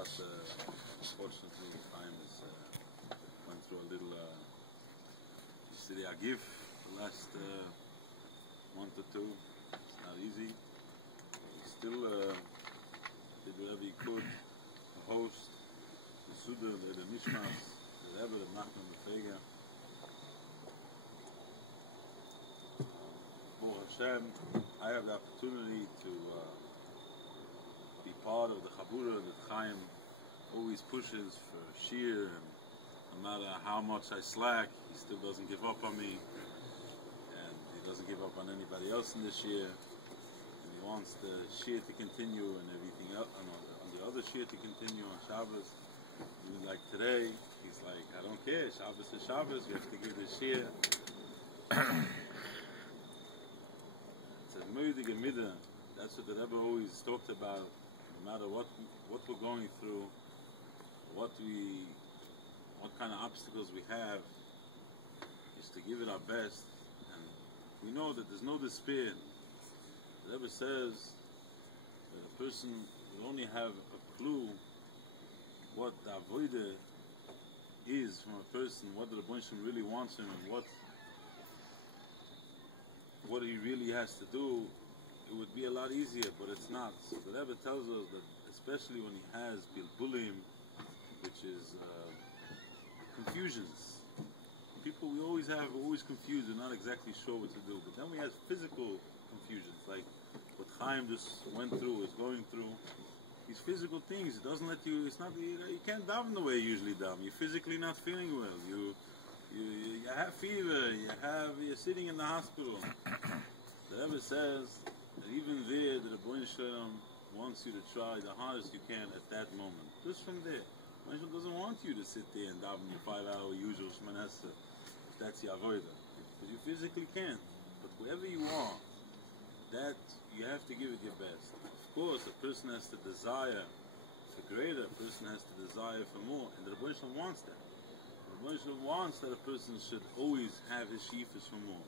but unfortunately, time is went through a little yesterday I give the last month or two. It's not easy. He still did whatever he could to host the Seuda, the Nishmas, the Rebbe Nachman the Baruch Hashem, I have the opportunity to be part of the Chabura that Chaim always pushes for Shir, and no matter how much I slack, he still doesn't give up on me, and he doesn't give up on anybody else in this year, and he wants the Shir to continue and everything else, on the other Shir to continue on Shabbos. Even like today, he's like, I don't care, Shabbos is Shabbos, you have to give the Shir. That's what the Rebbe always talked about. No matter what we're going through, what kind of obstacles we have, is to give it our best. And we know that there's no despair. The Rebbe says that a person will only have a clue what the avodah is from a person, what the Rebbe really wants him, and what he really has to do. It would be a lot easier, but it's not. So the Rebbe tells us that, especially when he has bilbulim, which is confusions. People we always confused, we're not exactly sure what to do. But then we have physical confusions, like what Chaim just went through, is going through. These physical things, it doesn't let you. It's not. You can't daven the way you usually daven. You're physically not feeling well. You have fever. You're sitting in the hospital. The Rebbe says that even there, the Rebbe wants you to try the hardest you can at that moment. Just from there. The Rebbe doesn't want you to sit there and daven your 5-hour usual Shmoneh Esrei, if that's your avodah. Because you physically can't. But wherever you are, that you have to give it your best. Of course, a person has to desire for greater, a person has to desire for more, and the Rebbe wants that. The Rebbe wants that a person should always have his sheifas for more.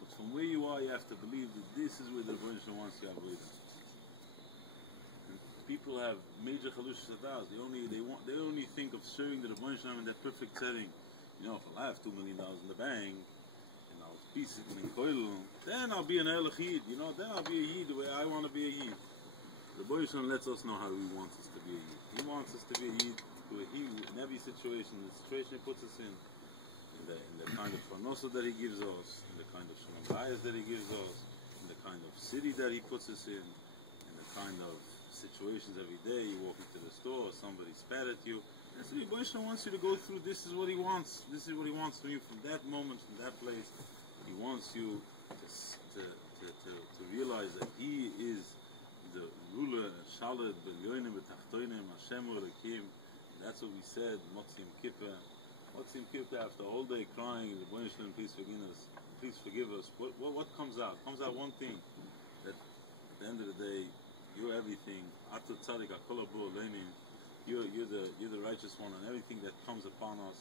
But from where you are, you have to believe that this is where the Rebbe wants you to avoid. People have major chalushas adas. They only think of serving the Rebbe in that perfect setting. You know, if I have $2 million in the bank, and I'll be sitting in koil, then I'll be an Erlich Yid. You know, then I'll be a Yid the way I want to be a Yid. The Rebbe lets us know how he wants us to be a Yid. He wants us to be a Yid in every situation. The situation he puts us in the kind of parnosa that he gives us, in the kind of shalom bayis that he gives us, in the kind of city that he puts us in the kind of situations every day. You walk into the store, somebody spat at you. And so Rebbe wants you to go through. This is what he wants. This is what he wants from you from that moment, from that place. He wants you to realize that he is the ruler, Shalad, B'Yonim, B'Tachtoinim, Hashem Urakim. That's what we said, Motzim Kippur. Motzim Kippur, after a whole day crying, the Rebbe please forgive us. What comes out? Comes out one thing, that at the end of the day, you're everything. Atul Tzadik Akol Abur Lenin. You're the righteous one, and everything that comes upon us.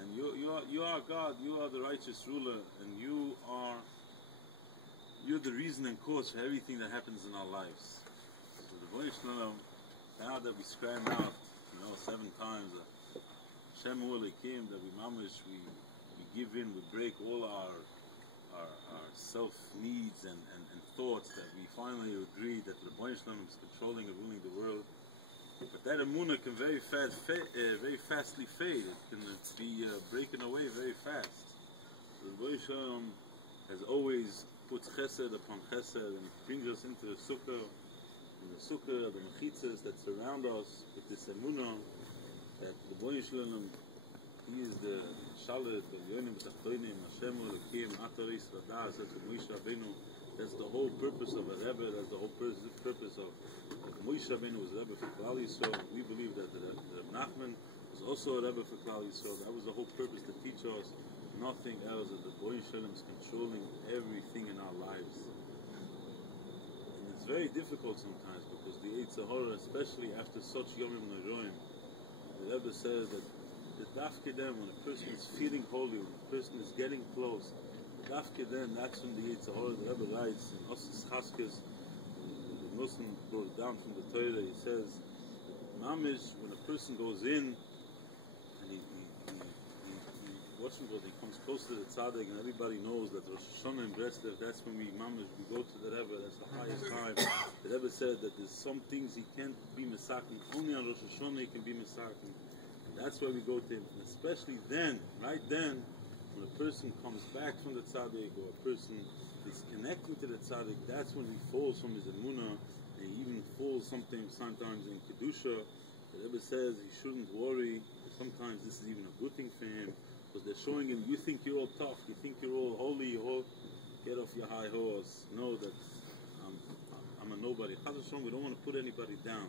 And you are God. You are the righteous ruler, and you're the reason and cause for everything that happens in our lives. So the Rebbe, now that we scram out, 7 times. Hashem Ulakim, that we give in, we break all our self needs and thoughts, that we finally agree that the Rebbe is controlling and ruling the world. But that emunah can very fastly fade. It can be breaking away very fast. The Rebbe has always put chesed upon chesed, and it brings us into the sukkah, the mechitzas that surround us with this emunah, that the Rebbe he is the Shalad, the Yonim, B'Tachtoinim, Hashem Urakim, Ataris Radas. That's what Moshe Rabbeinu. That's the whole purpose of a Rebbe. That's the whole purpose of Moshe Rabbeinu was Rebbe for Klal Yisrael. We believe that the Rebbe Nachman was also a Rebbe for Klal Yisrael. That was the whole purpose, to teach us nothing else, that the Rebbe is controlling everything in our lives. And it's very difficult sometimes, because the Yetzer Hara, especially after such Yomim Noroim, the Rebbe says that the dafke then, when a person is feeling holy, when a person is getting close, the dafke then, that's when the Yetzer Hara, the Rebbe writes in Osis Chaskes, the Muslim brought it down from the Torah, he says, mamish, when a person goes in and he what's it called? He comes close to the tzaddik, and everybody knows that Rosh Hashanah in Breslov, that's when we go to the Rebbe. That's the highest time. The Rebbe said that there's some things he can't be misakin. Only on Rosh Hashanah he can be misakin. That's why we go to him. And especially then, right then, when a person comes back from the tzaddik, or a person is connecting to the tzaddik, that's when he falls from his emunah, and he even falls sometimes in kedusha. The Rebbe says he shouldn't worry. Sometimes this is even a good thing for him, because they're showing him, you think you're all tough, you think you're all holy, get off your high horse. Know that I'm a nobody. We don't want to put anybody down.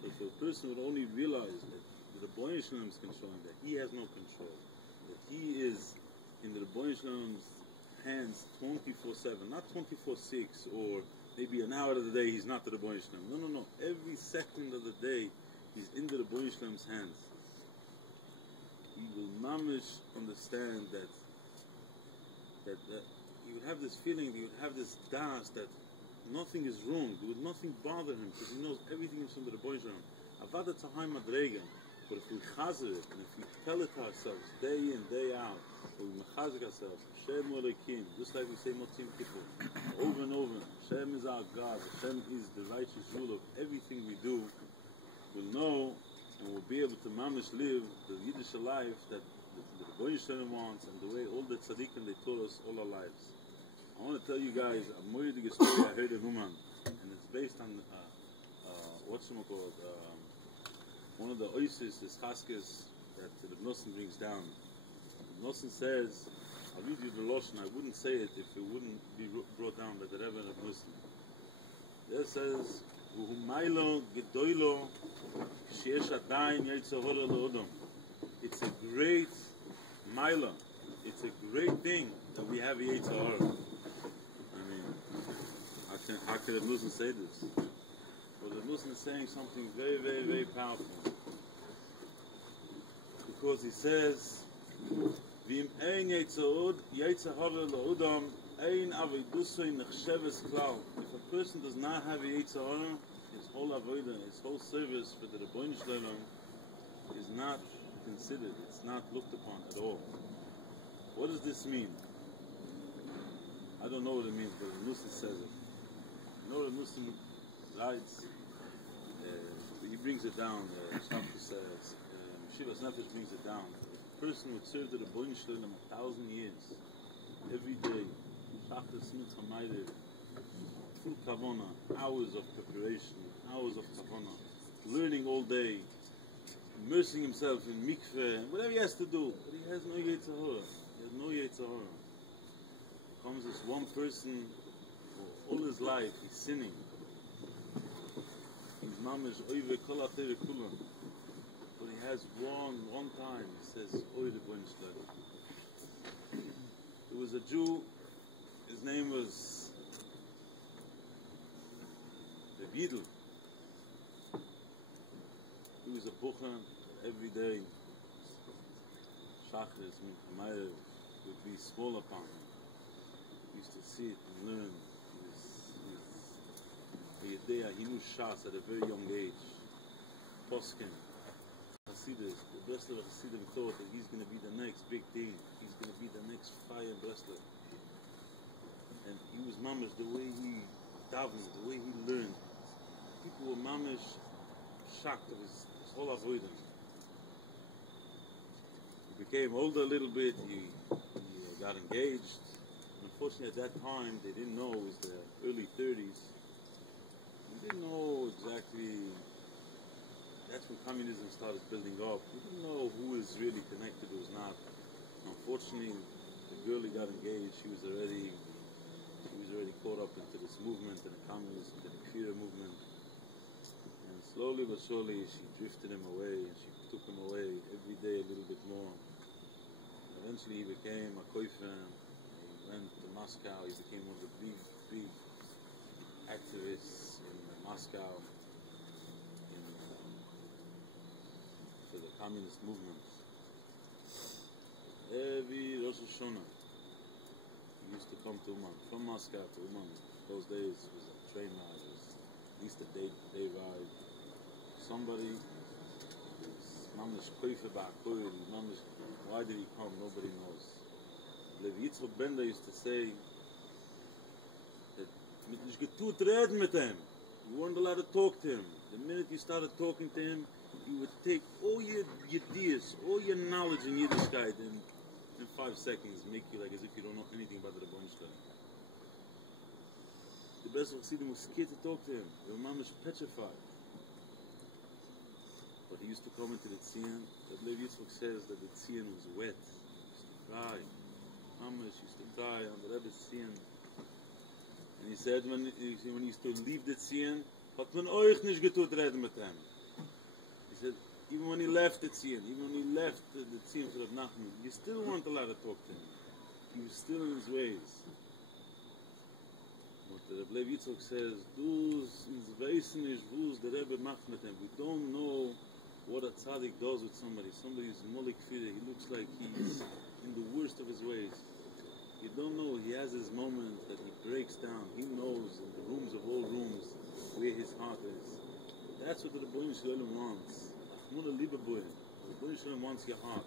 But if a person would only realize that the Rebbe is controlling, that he has no control, that he is in the Rebbe hands 24/7, not 24/6, or maybe an hour of the day he's not the Rebbe. No. Every second of the day he's in the Rebbe's hands. He will mamish understand that he would have this feeling, he would have this das that nothing is wrong, there would nothing bother him, because he knows everything is from the Rebbe. Avada Tzahai Madrega. But if we chazer it, and if we tell it to ourselves day in, day out, or we mechazik ourselves, Hashem Elokim, just like we say Motzim Kippur, over and over, Hashem is our God, Hashem is the righteous rule of everything we do, we'll know, and we'll be able to mamish live the Yiddish life that the Rebbe wants, and the way all the tzaddikim they taught us all our lives. I want to tell you guys a moedige story I heard in Human, and it's based on one of the oasis, this chaskes that the Nosson brings down. The Nosson says, I'll read you the Loshen, I wouldn't say it if it wouldn't be brought down by the Rebbe of Nosson. There says, it's a great Maila, it's a great thing that we have a Yetzer Hara. I mean, how can the Nosson say this? Well, the Nosson is saying something very, very, very powerful. Because he says, V'im ein Yetzer Hara le'odam, ein avidusay nechsheves klal. If a person does not have a Yetzer Hara, his whole avodah, his whole service for the Rebbeinu Shalom is not considered, it's not looked upon at all. What does this mean? I don't know what it means, but the Nosson says it. You know what the Nosson writes? He brings it down. Shafka says, Shivas Nefesh brings it down. A person would serve the Rebbeinu Shalom 1,000 years, every day, Shachas Mitzvah Meidev, full kavana, hours of preparation, hours of kavana, learning all day, immersing himself in mikveh, whatever he has to do, but he has no Yetzer Hara. He has no Yetzer Hara. Comes this one person, all his life, he's sinning. He's mamish oive kol atere kulam. But he has one time, he says, oy Rebbeinu Shalom. There was a Jew, his name was Rabbi. He was a bucher every day. Shachris, Minchamayr would be small upon him. He used to sit and learn. He knew Shas at a very young age. Poskin, Hasidus, the Breslov Hasidim thought that he's going to be the next big thing. He's going to be the next fire in Breslov. And he was mamish, the way he davened, the way he learned. People were mamish shocked of his whole avodah. He became older a little bit, he got engaged. Unfortunately at that time they didn't know, it was the early 30s. They didn't know exactly, that's when communism started building up. We didn't know who is really connected, who is not. Unfortunately, the girl he got engaged, she was already caught up into this movement, in the communism, the Kfira movement. And slowly but surely, she drifted him away, and she took him away every day a little bit more. Eventually, he became a koifer. He went to Moscow. He became one of the big activists in Moscow for the communist movement. Every Rosh Hashanah, he used to come to Uman, from Moscow to Uman. Those days it was a train ride, it was at least a day ride. Somebody Mamish koife ba'akoil, mamish, why did he come? Nobody knows. Yartziet Bender used to say that you getut reden mit him. You weren't allowed to talk to him. The minute you started talking to him, you would take all your ideas, all your knowledge in Yiddishkeit, and in 5 seconds make you like as if you don't know anything about the Rebbeinu Shalom. The Breslov Chassidim was scared to talk to him. They were mamish petrified. But he used to come into the Tzion. The Rabbi says that the Tzion was wet. He used to cry. Mamish used to cry on the Rebbe's Tzion. And he said when he used to leave the Tzion, hat man euch nicht getut reden mit him. He said, even when he left the Tzion, even when he left the Tzion for Rebbe Nachman, you still weren't allowed to talk to him. He was still in his ways. But the Rabbi says, "Dus ins Weißen ist, wus the Rebbe macht mit him." We don't know what a tzaddik does with somebody. Somebody's mulik fide. He looks like he's in the worst of his ways. You don't know. He has his moment that he breaks down. He knows in the rooms of all rooms where his heart is. That's what the Rebbeinu Shalom wants. Achmuna liba boy. The Rebbeinu Shalom wants your heart.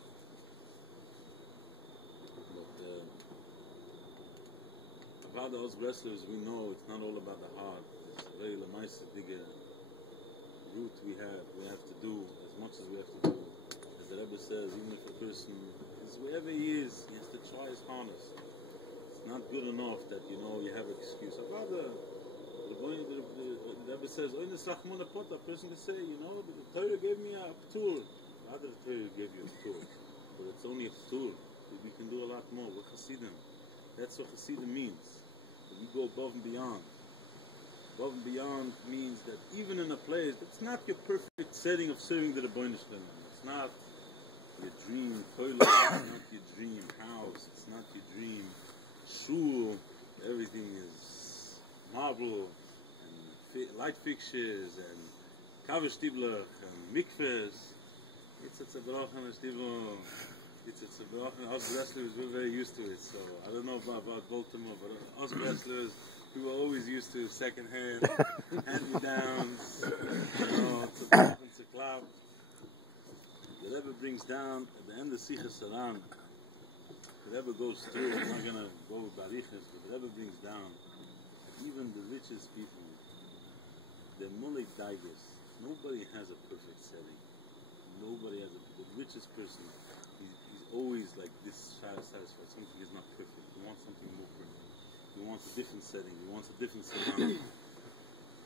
About the Breslov, we know it's not all about the heart. It's a very nice big root we have to do as much as we have to do. As the Rebbe says, even if a person is wherever he has to try his hardest. It's not good enough that you have an excuse. Rather, the Rebbe says, a person can say, the Torah gave me a tour. Rather, the Torah gave you a tour. But it's only a tour. We can do a lot more. We're Chassidim. That's what Chassidim means. We go above and beyond. Above and beyond means that even in a place, it's not your perfect setting of serving the Rebbeinu Shalom. It's not your dream toilet. It's not your dream house. It's not your dream shul. Everything is marble and light fixtures and kaveh and mikvehs. It's a brach and a shtibler. It's a brach, and us Breslovers, we're very used to it. So I don't know about Baltimore, but us Breslovers, we were always used to second-hand, hand-me-downs, it's a cloud. The Rebbe brings down, at the end of Sichas Saran, the Rebbe goes through, I'm not going to go with Barichas, but the Rebbe brings down, even the richest people, the Mulik Daigers, nobody has a perfect setting. Nobody has the richest person. He's always like this satisfied. Something is not perfect. He wants something more perfect. He wants a different setting. He wants a different surrounding.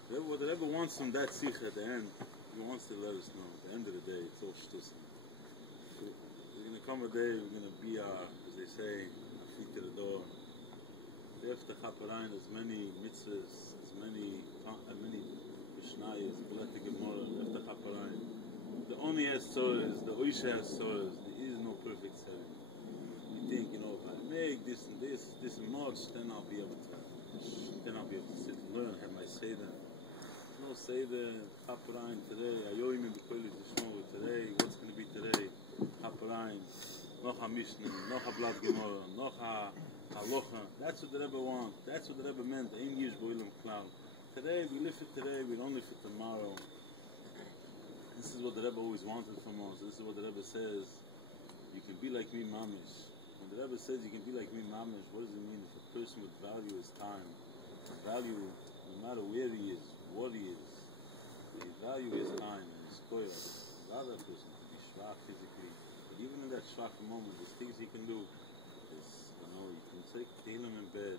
What the Rebbe wants from that sikha at the end, he wants to let us know. At the end of the day, it's all shtusim. There's going to come a day, we're going to be, as they say, our feet to the door. After Chaparayim, as many mitzvahs, as many Mishnayos, Koleti Gemara, after Chaparayim. The only has soras, the Oisha has soras. There is no perfect setting. You think, if I make this and much, then I'll be able to sit and learn, have my Seuda. No Seuda, Chaparayim today, Ayoyim in the Koilus Yishmor today, what's going to be today? Chaparayim, noch ha Mishnah, noch ha Blad Gemara, noch ha Halacha. That's what the Rebbe wants. That's what the Rebbe meant. Ein Yish Boilam Klal. Today, we live it today, we don't live it tomorrow. This is what the Rebbe always wanted from us. This is what the Rebbe says. You can be like me, mamish. When the Rebbe says you can be like me, mamish, what does it mean? If a person would value his time, value no matter where he is, what he is, he value his time and his koyah. The other person can be schwach physically, but even in that schwach moment, there's things he can do. You can take Tehillim in bed.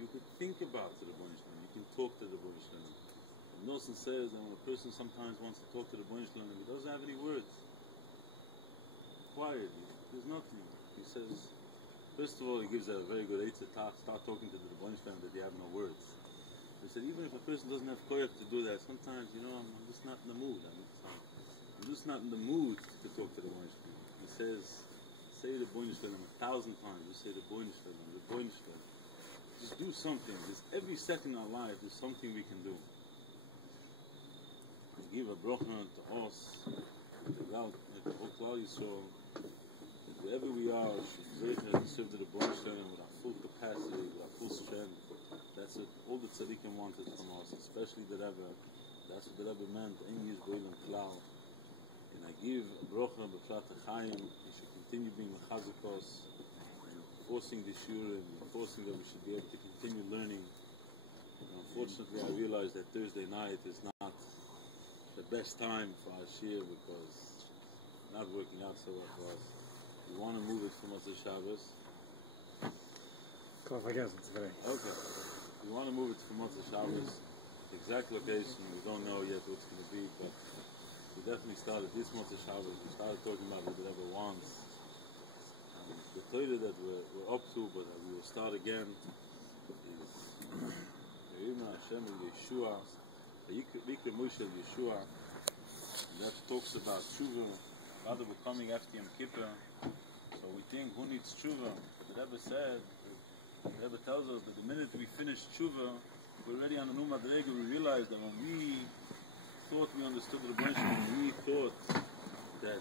You could think about the Rebbeinu Shalom. You can talk to the Rebbeinu Shalom. Nosson says that when a person sometimes wants to talk to the Rebbeinu Shalom, he doesn't have any words. Quiet. There's nothing. He says, first of all, he gives a very good eitzah to start talking to the Rebbeinu Shalom that you have no words. He said, even if a person doesn't have koyach to do that, sometimes, I'm just not in the mood. I'm just not in the mood to talk to the Rebbeinu Shalom. He says, say the Rebbeinu Shalom 1,000 times. You say the Rebbeinu Shalom, the Rebbeinu Shalom. Just do something. Just every second in our life, there's something we can do. Give a bracha to us, to the whole Klal Yisrael, that wherever we are, should serve the Rebbeinu Shalom with our full capacity, with our full strength. That's what all the tzaddikim wanted from us, especially the Rebbe. That's what the Rebbe meant. Ein Yish Boilam Klal. And I give a Brocha, B'Prat HaChaim. We should continue being Mechazikos, enforcing the Shura, and enforcing that we should be able to continue learning. And unfortunately, I realized that Thursday night is not the best time for our Shir because it's not working out so well for us. We want to move it for Motzei Shabbos. Okay. We want to move it for Motzei Shabbos. The exact location, we don't know yet what it's going to be, but we definitely started this Motzei Shabbos. We started talking about what the Rebbe wants. The Torah that we're up to, but we will start again, is Yerima Hashem and Yeshua, Vayikra Moshe and Yeshua. And that talks about Tshuva. Rather, we're coming after Yom Kippur, so we think, who needs Tshuva? The Rebbe said, the Rebbe tells us that the minute we finish Tshuva, we're already on a new Madrega. We realized that when we thought we understood the Rebbe, when we thought that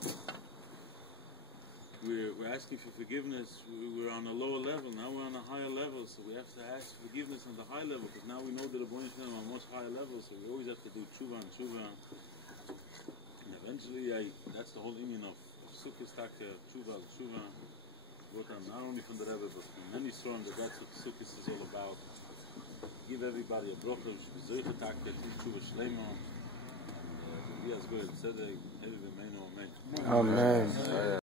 we're asking for forgiveness, we were on a lower level. Now we're on a higher level, so we have to ask forgiveness on the high level, because now we know that the Rebbe is on a much higher level, so we always have to do Tshuva and Tshuva. And eventually, that's the whole union of Sukkot, Tshuva, Tshuva. Not only from the Rebbe, but from many sources, that's what Sukkot is all about. Give everybody a brocha, Shvizaycha Taka, Tshuva Shlema. Be as good as Tzedek, Amen. Amen.